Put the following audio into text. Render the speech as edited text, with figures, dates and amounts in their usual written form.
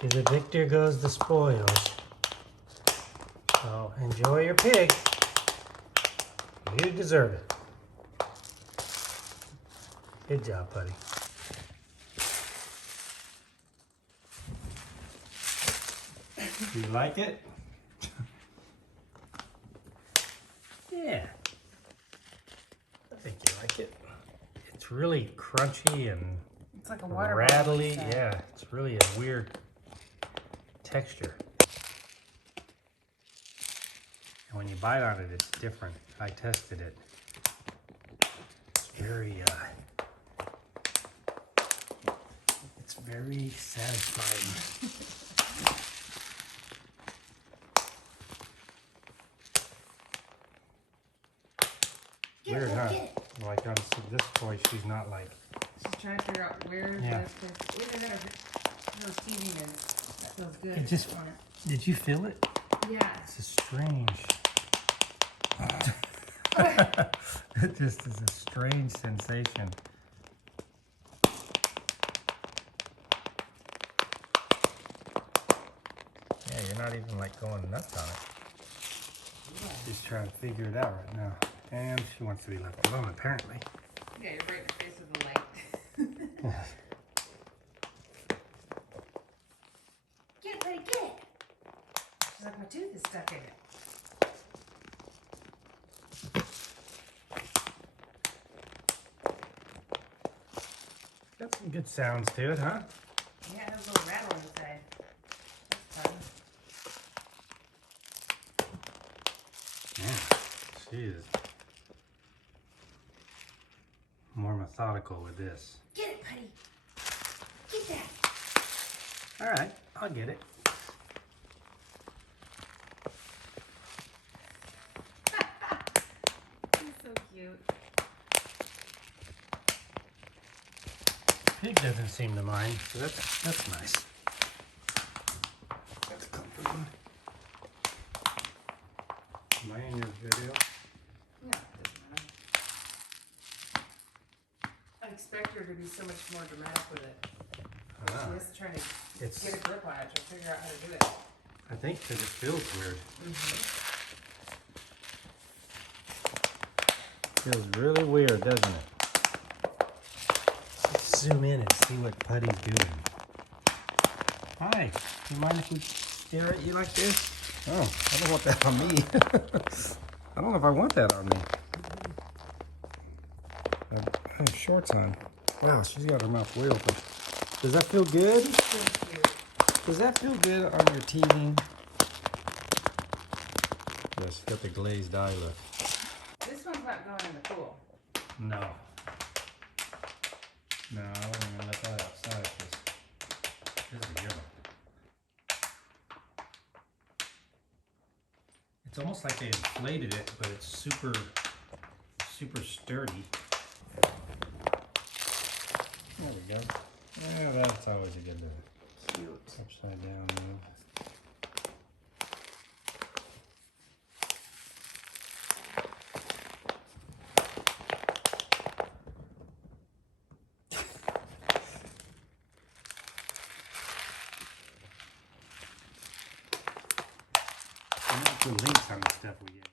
To the victor goes the spoils. So enjoy your pig. You deserve it. Good job, Puddy. Do you like it? Yeah. I think you like it. It's really crunchy and it's like a water rattly. Yeah, it's really a weird texture. And when you bite on it, it's different. I tested it. It's very satisfying. Weird, huh? Like on this toy, she's not like. She's trying to figure out where this is. Either that or her teething is. That feels good. It just. Did you feel it? Yeah. It's a strange. It just is a strange sensation. Yeah, you're not even like going nuts on it. Yeah. She's trying to figure it out right now. And she wants to be left alone, apparently. Yeah, you're right in the face of the light. Get it, buddy, get it. She's like, my tooth is stuck in it. Got some good sounds to it, huh? Yeah, it has a little rattle inside. That's fun. Yeah, she is more methodical with this. Get it, Puddy. Get that. All right, I'll get it. He's so cute. Pig doesn't seem to mind, so that's nice. That's comforting. Am I in your video? Yeah, it doesn't matter. I expect her to be so much more dramatic with it. She is trying to get a grip on it to figure out how to do it. I think because it feels weird. Feels really weird, doesn't it? Let's zoom in and see what Puddy's doing. Hi, do you mind if we stare at you like this? Oh, I don't want that on me. I don't know if I want that on me. I have shorts on. Wow, she's got her mouth way open. Does that feel good? Does that feel good on your teething? Yeah, she's got the glazed eye look. This one's not going in the pool. No. No, I wouldn't even let that outside. This is yellow. It's almost like they inflated it, but it's super sturdy. There we go. Yeah, that's always a good move. Cute. Upside down move. I'm not the links on the stuff we get.